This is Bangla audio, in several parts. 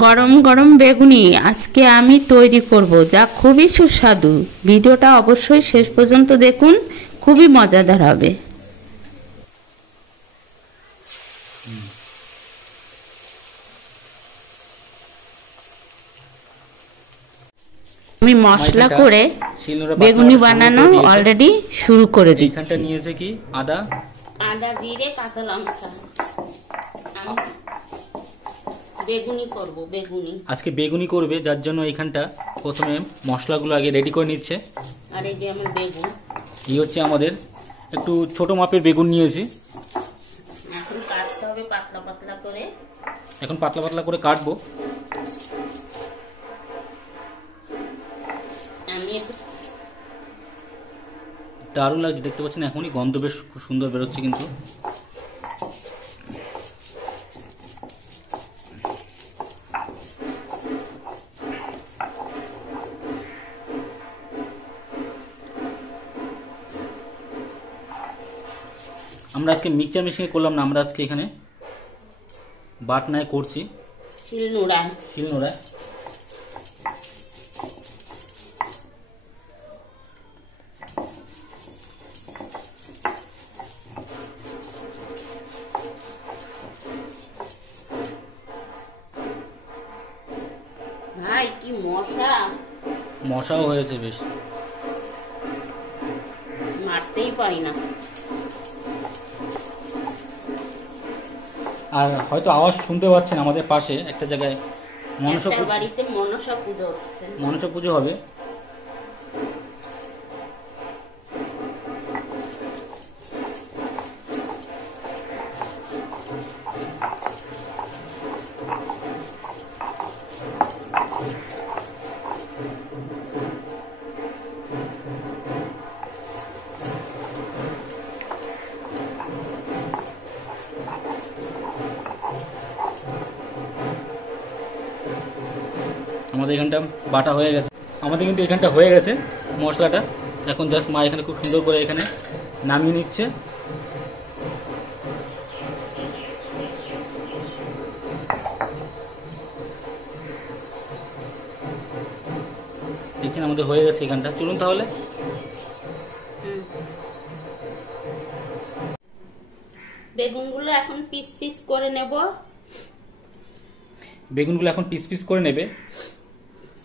গরম গরম বেগুনি আজকে আমি তৈরি করব, যা খুবই সুস্বাদু। ভিডিওটা অবশ্যই শেষ পর্যন্ত দেখুন, খুবই মজাদার হবে। আমি মশলা করে বেগুনি বানানো অলরেডি শুরু করে দিচ্ছি। এইখানটা নিয়েছে কি আদা জিরে কাঁচা লঙ্কা। বেগুনি করব, বেগুনি আজকে বেগুনি করবে, যার জন্য এইখানটা প্রথমে মশলাগুলো আগে রেডি করে নিচ্ছে। আর এই যে আমার বেগুন, এই হচ্ছে আমাদের একটু ছোট মাপের বেগুন নিয়েছি। এখন কাটতে হবে পাতলা পাতলা করে। এখন পাতলা পাতলা করে কাটবো। আমি একটু দারুণ লাগছে, দেখতে পাচ্ছেন এখনই গন্ধ বেশ খুব সুন্দর বেরোচ্ছে। কিন্তু আমরা আজকে মিক্সচার মেশিনে করলাম না, আমরা আজকে এখানে বাটনায় করছি, শিলনোড়ায়। ভাই কি মশাও হয়েছে, বেশ মারতেই পারি না। আর হয়তো আওয়াজ শুনতে পাচ্ছেন, আমাদের পাশে একটা জায়গায় বাড়িতে মনসা পুজো হচ্ছে, মনসা পুজো হবে। আমাদের এখানটা বাটা হয়ে গেছে, আমাদের কিন্তু এখানটা হয়ে গেছে মশলাটা। এখন জাস্ট মা এখানে খুব সুন্দর করে এখানে নামিয়ে নিচ্ছে। দেখছেন আমাদের হয়ে গেছে এখানটা। চলুন তাহলে বেগুনগুলো এখন পিস পিস করে নেব। বেগুনগুলো এখন পিস পিস করে নেবে।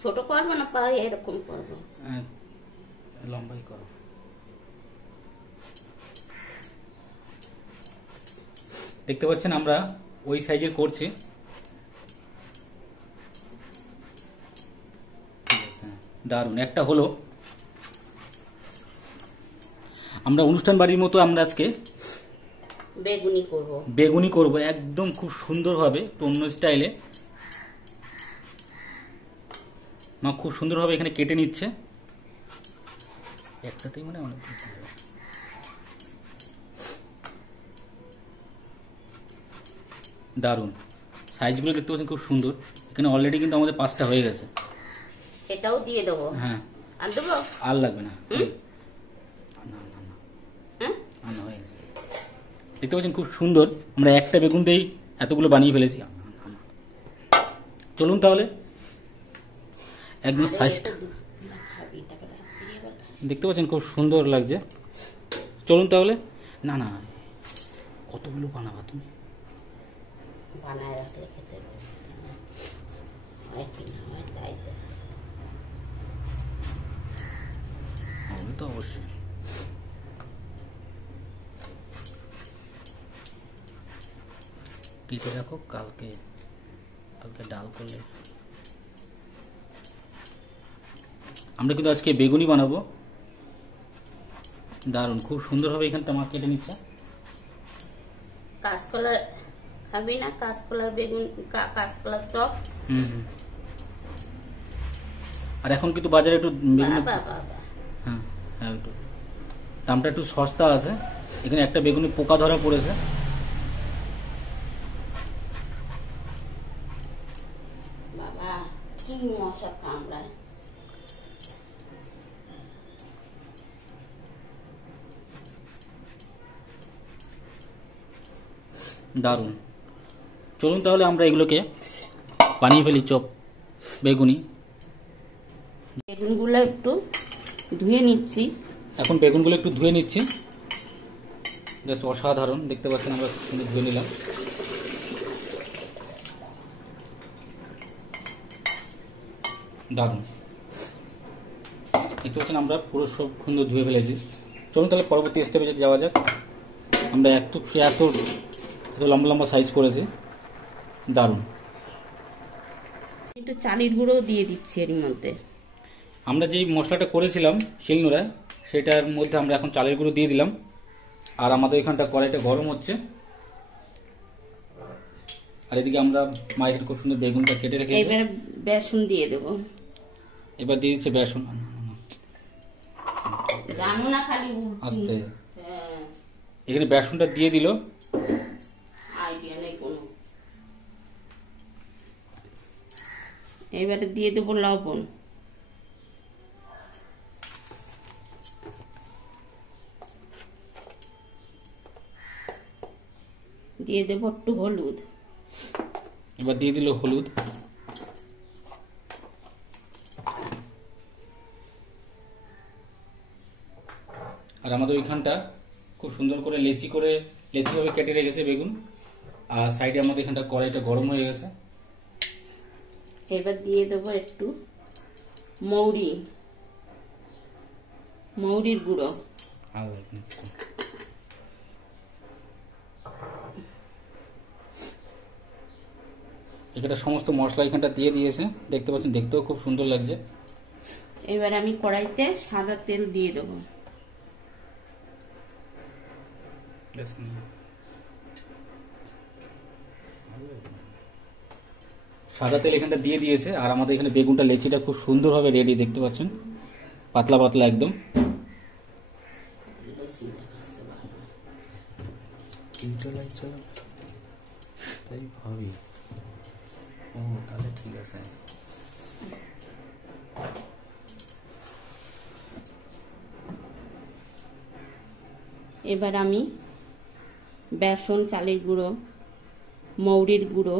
ছোট করবো না, পাই এরকম করবো, লম্বাই করো। দেখতে পাচ্ছেন আমরা ওই সাইজের করছি। দারুণ একটা হলো। আমরা অনুষ্ঠান বাড়ির মতো আমরা আজকে বেগুনি করব একদম খুব সুন্দরভাবে, অন্য স্টাইলে। মা খুব সুন্দরভাবে এখানে কেটে নিচ্ছে, একটাতেই মানে অনেক দারুণ। সাইজগুলো দেখতে পাচ্ছেন খুব সুন্দর। এখানে অলরেডি কিন্তু আমাদের 5টা হয়ে গেছে। এটাও দিয়ে দেবো? হ্যাঁ, আর দেবো? আর লাগবে না। হয়ে গেছে। দেখতে পাচ্ছেন খুব সুন্দর। আমরা একটা বেগুন দিয়েই এতগুলো বানিয়ে ফেলেছি। চলুন তাহলে একদম সাইজটা দেখতে পাচ্ছেন খুব সুন্দর লাগছে। চলুন তাহলে। না না, কতগুলো বানাবা তুমি? বানায় রাখলে খেতে হবে তো অবশ্যই। কেটে রাখো, কালকে ডাল করলে। আমরা কিন্তু আজকে বেগুনি বানাবো। দারুণ, খুব সুন্দরভাবে এখানটা মা কেটে নিচ্ছে। কাঁচকলার খাবি না? কাঁচকলার বেগুন, কাঁচকলার চপ। আর এখন কিন্তু বাজারে একটু হ্যাঁ হ্যাঁ, একটু দামটা একটু সস্তা আছে। এখানে একটা বেগুনি পোকা ধরা পড়েছে। বাবা কি মশা কামড়ায়। দারুণ। চলুন তাহলে আমরা এগুলোকে বানিয়ে ফেলি চপ বেগুনি। বেগুনগুলো একটু ধুয়ে নিচ্ছি। এখন বেগুনগুলো একটু ধুয়ে নিচ্ছি, জাস্ট অসাধারণ দেখতে পাচ্ছেন, আমরা কিন্তু ধুয়ে নিলাম। দারুণ দেখতে পাচ্ছেন, আমরা পুরো সব সুন্দর ধুয়ে ফেলেছি। চলুন তাহলে পরবর্তী স্টেপে যদি যাওয়া যাক। আমরা এত লম্বা লম্বা সাইজ করেছি, দারুণ। একটু চালের গুঁড়ো দিয়ে দিচ্ছি এর মধ্যে। আমরা যেই মশলাটা করেছিলাম শিলনোড়ায়, সেটার মধ্যে আমরা এখন চালের গুঁড়ো দিয়ে দিলাম। আর আমাদের এখানটা কড়াইটা গরম হচ্ছে, আর এদিকে আমরা মায়ের খুব সুন্দর বেগুনটা কেটে রেখেছি। এবারে বেসন দিয়ে দেব। এবার দিয়ে দিচ্ছে বেসন, জানো না খালি আস্তে। এখানে বেসনটা দিয়ে দিল, আইডিয়া নেই কোনো। এবারে দিয়ে দেবো লবণ, দিয়ে দেবো একটু হলুদ। এবার দিয়ে দিল হলুদ। আর আমাদের ওইখানটা খুব সুন্দর করে লেচিভাবে কেটে রেখেছে বেগুন। আর সাইডে আমাদের এখানটা কড়াইটা গরম হয়ে গেছে। এবার দিয়ে দেবো একটু মৌরির গুঁড়ো। এখানটা সমস্ত মশলা এখানটা দিয়ে দিয়েছে, দেখতে পাচ্ছেন, দেখতেও খুব সুন্দর লাগছে। এবার আমি কড়াইতে সাদা তেল দিয়ে দেবো। সাদা তেল এখানটা দিয়ে দিয়েছে। আর আমাদের এখানে বেগুনটা লেচিটা খুব সুন্দরভাবে রেডি, দেখতে পাচ্ছেন, পাতলা পাতলা একদম। তাই ভাবি, ও তাহলে ঠিক আছে। এবার আমি বেসন, চালের গুঁড়ো, মৌরির গুঁড়ো,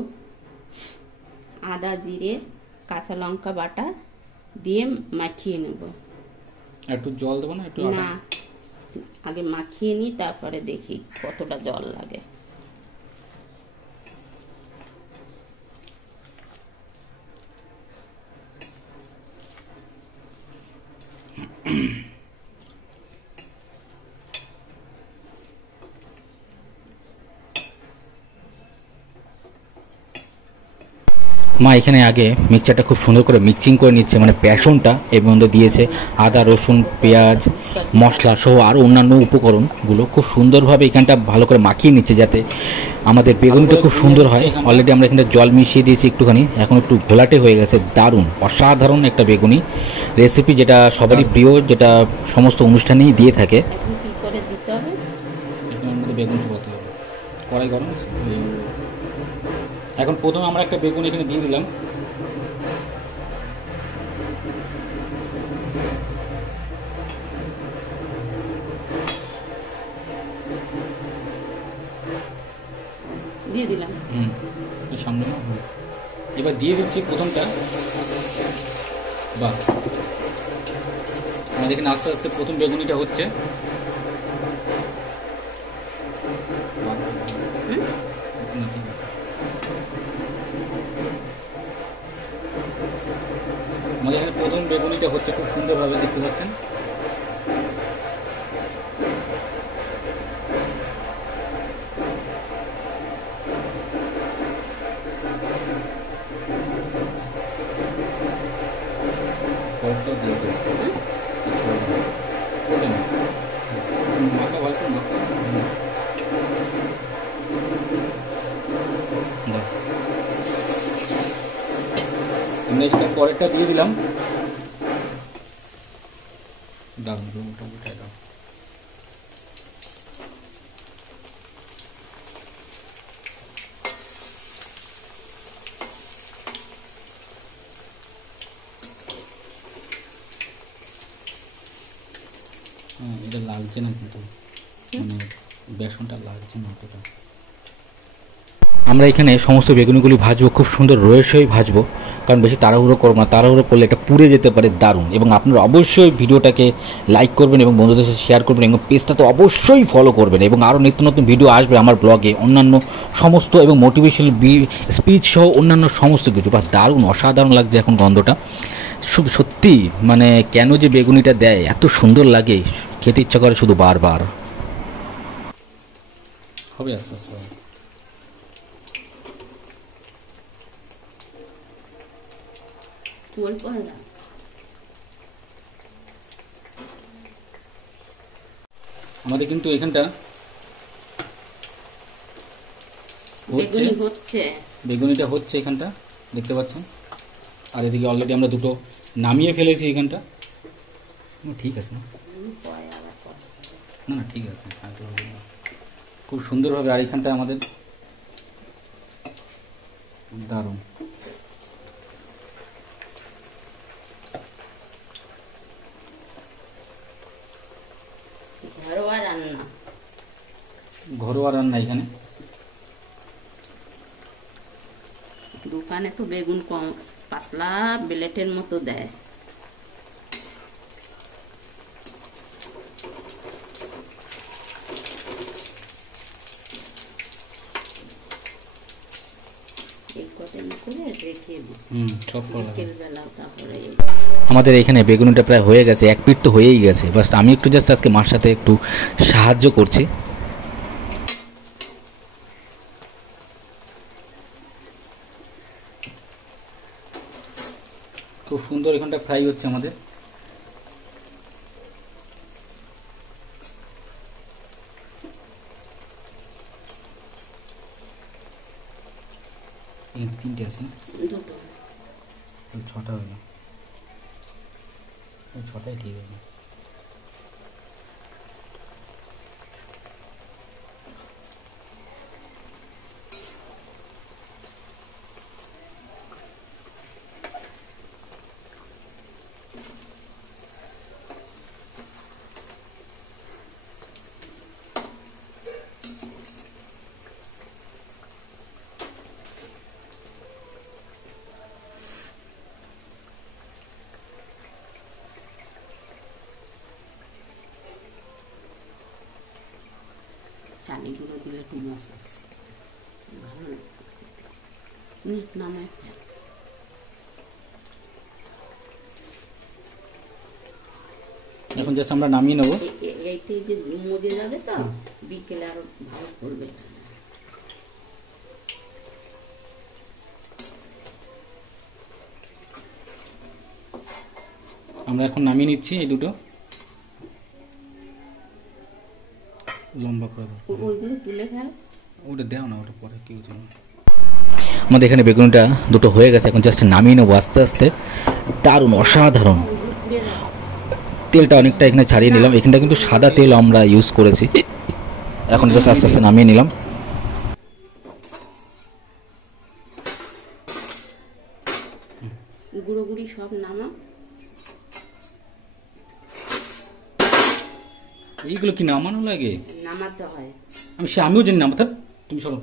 আদা, জিরে, কাঁচা লঙ্কা বাটা দিয়ে মাখিয়ে নেব। একটু জল দেবো না? একটু না, আগে মাখিয়ে নিই, তারপরে দেখি কতটা জল লাগে। মা এখানে আগে মিক্সচারটা খুব সুন্দর করে মিক্সিং করে নিচ্ছে, মানে বেসনটা এর মধ্যে দিয়েছে আদা, রসুন, পেঁয়াজ, মশলা সহ আরও অন্যান্য উপকরণগুলো খুব সুন্দরভাবে এখানটা ভালো করে মাখিয়ে নিচ্ছে, যাতে আমাদের বেগুনিটা খুব সুন্দর হয়। অলরেডি আমরা এখানে জল মিশিয়ে দিয়েছি একটুখানি, এখন একটু ঘোলাটে হয়ে গেছে। দারুণ অসাধারণ একটা বেগুনি রেসিপি, যেটা সবারই প্রিয়, যেটা সমস্ত অনুষ্ঠানেই দিয়ে থাকে। এখন কি করে দিতে হবে? এখন আমাদের বেগুন চুবাতে হবে, কড়াই গরম আছে। এখন প্রথমে আমরা একটা বেগুন এখানে দিয়ে দিলাম। দিয়ে দিলাম। সামনে এবার দিয়ে দিচ্ছি প্রথমটা। বাহ, আমাদের এখানে আস্তে আস্তে প্রথম বেগুনিটা হচ্ছে। আমাদের এখানে প্রথম বেগুনিটা হচ্ছে খুব সুন্দরভাবে, দেখতে পাচ্ছেন। মাখা ভালো করে মাখা। আমরা এখানে পরেরটা দিয়ে দিলাম। দাম মোটামুটি দাম। এটা লাগছে না কিন্তু, মানে বেসনটা লাগছে না অতটা। আমরা এখানে সমস্ত বেগুনিগুলি ভাজবো, খুব সুন্দর রয়েসই ভাজবো, কারণ বেশি তাড়াহুড়ো করবো না, তাড়াহুড়ো করলে এটা পুড়ে যেতে পারে দারুণ। এবং আপনারা অবশ্যই ভিডিওটাকে লাইক করবেন এবং বন্ধুদের সাথে শেয়ার করবেন এবং পেজটা তো অবশ্যই ফলো করবেন। এবং আরও নিত্য নতুন ভিডিও আসবে আমার ব্লগে, অন্যান্য সমস্ত এবং মোটিভেশনাল স্পিচ সহ অন্যান্য সমস্ত কিছু। বা দারুণ অসাধারণ লাগছে এখন গন্ধটা, সত্যি মানে কেন যে বেগুনিটা দেয় এত সুন্দর লাগে, খেতে ইচ্ছা করে শুধু বারবার। হবে আস্তে আস্তে। আমাদের কিন্তু এখানটা বেগুনিটা হচ্ছে এখানটা, দেখতে পাচ্ছেন। আর এদিকে অলরেডি আমরা দুটো নামিয়ে ফেলেছি এখানটা। ঠিক আছে না, না ঠিক আছে, খুব সুন্দরভাবে। আর এখানটা আমাদের দারুণ ঘরোয়া রান্না। এখানে দোকানে তো বেগুন কম পাতলা ব্লেটের মতো দেয়। আমাদের এখানে বেগুনিটা প্রায় হয়ে গেছে, এক পিঠ তো হয়েই গেছে। বাস আমি একটু জাস্ট আজকে মার সাথে একটু সাহায্য করছি। খুব সুন্দর এখানটা ফ্রাই হচ্ছে আমাদের। তিনটে আছে না, ছটা হইল, ছটাই ঠিক আছে। চালি গুঁড়ো দিলে একটু মশলা ভালো নামায় ফেল। এখন জাস্ট আমরা নামিয়ে নেবো। এইটাই যে মজে যাবে তো বিকেলে আরো ভালো করবে। আমরা এখন নামিয়ে নিচ্ছি এই দুটো। লম্বা করে দাও, ওইগুলো তুলে ফেল, ওটা দাও না, ওটা পরে কেউ জানো। আমাদের এখানে বেগুনটা দুটো হয়ে গেছে, এখন জাস্ট নামিয়ে নেবো আস্তে আস্তে। দারুণ অসাধারণ, তেলটা অনেকটা এখানে ছাড়িয়ে নিলাম। এখানটা কিন্তু সাদা তেল আমরা ইউজ করেছি। এখন জাস্ট আস্তে আস্তে নামিয়ে নিলাম। গুঁড়ো গুঁড়ি সব নামা। এইগুলো কি নামানো লাগে? নামাতে হয়। আমিও জানি নামাতে। তুমি চলো,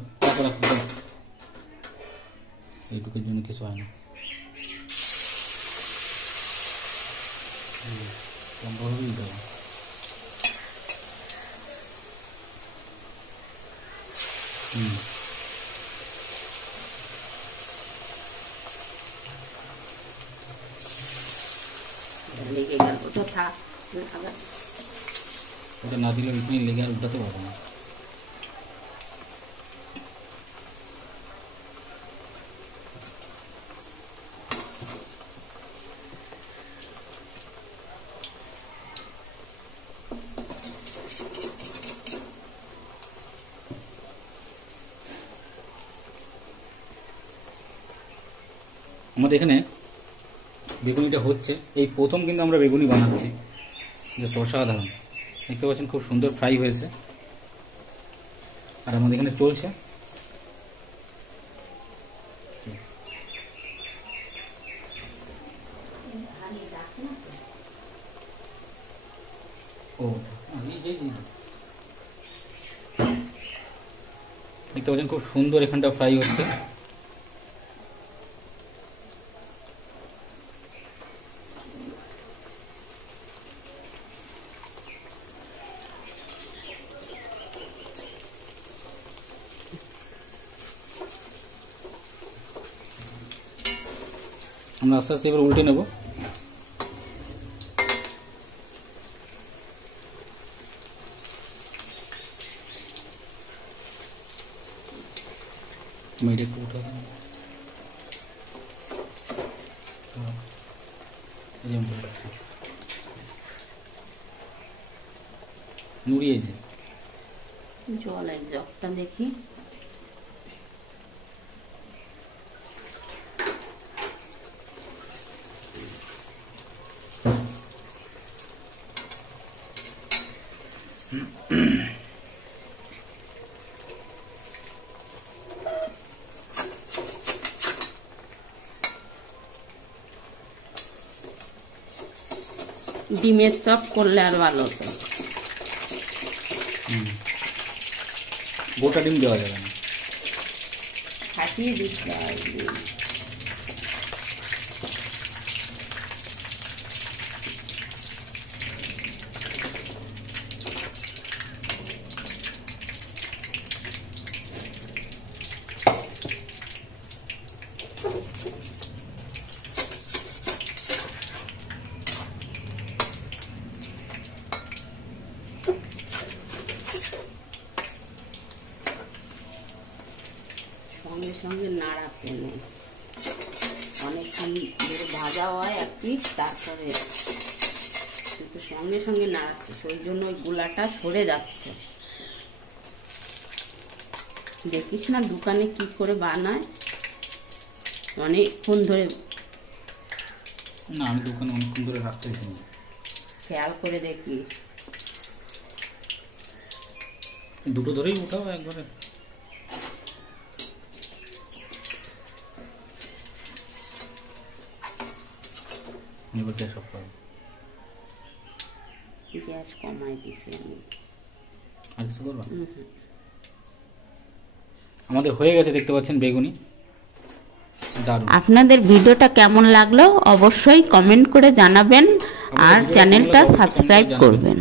এইটুকুর জন্য কিছু হয় না। ওটা না দিলে ওইখানে লেগে আর উঠাতে পারবো না। আমাদের এখানে বেগুনিটা হচ্ছে, এই প্রথম কিন্তু আমরা বেগুনি বানাচ্ছি। জাস্ট অসাধারণ, দেখতে পাচ্ছেন খুব সুন্দর ফ্রাই হয়েছে। আর আমাদের এখানে চলছে। ও দেখতে পাচ্ছেন খুব সুন্দর এখানটা ফ্রাই হচ্ছে। আমরা আস্তে আস্তে এবার উল্টে নেব। নুড়িয়েছে জলের জগটা দেখি। ডিমের চপ করলে আর ভালো হতো। গোটা ডিম দেওয়া যাবে না, ফাটিয়ে দিতে হবে। সঙ্গে সঙ্গে নাড়াতে নেই, অনেকক্ষণ ধরে ভাজা হয় এক পিস, তারপরে কিন্তু সঙ্গে সঙ্গে নাড়াচ্ছে, সেই জন্য ওই গোলাটা সরে যাচ্ছে। দেখিস না দোকানে কি করে বানায়, অনেকক্ষণ ধরে। না আমি দোকানে অনেকক্ষণ ধরে রাখতে দিইনি, খেয়াল করে দেখি। দুটো ধরেই উঠাও একবারে। গ্যাস কমাই দিছি আমি। আর কিছু করবা? আমাদের হয়ে গেছে, দেখতে পাচ্ছেন বেগুনি। দারুণ। আপনাদের ভিডিওটা কেমন লাগলো অবশ্যই কমেন্ট করে জানাবেন আর চ্যানেলটা সাবস্ক্রাইব করবেন।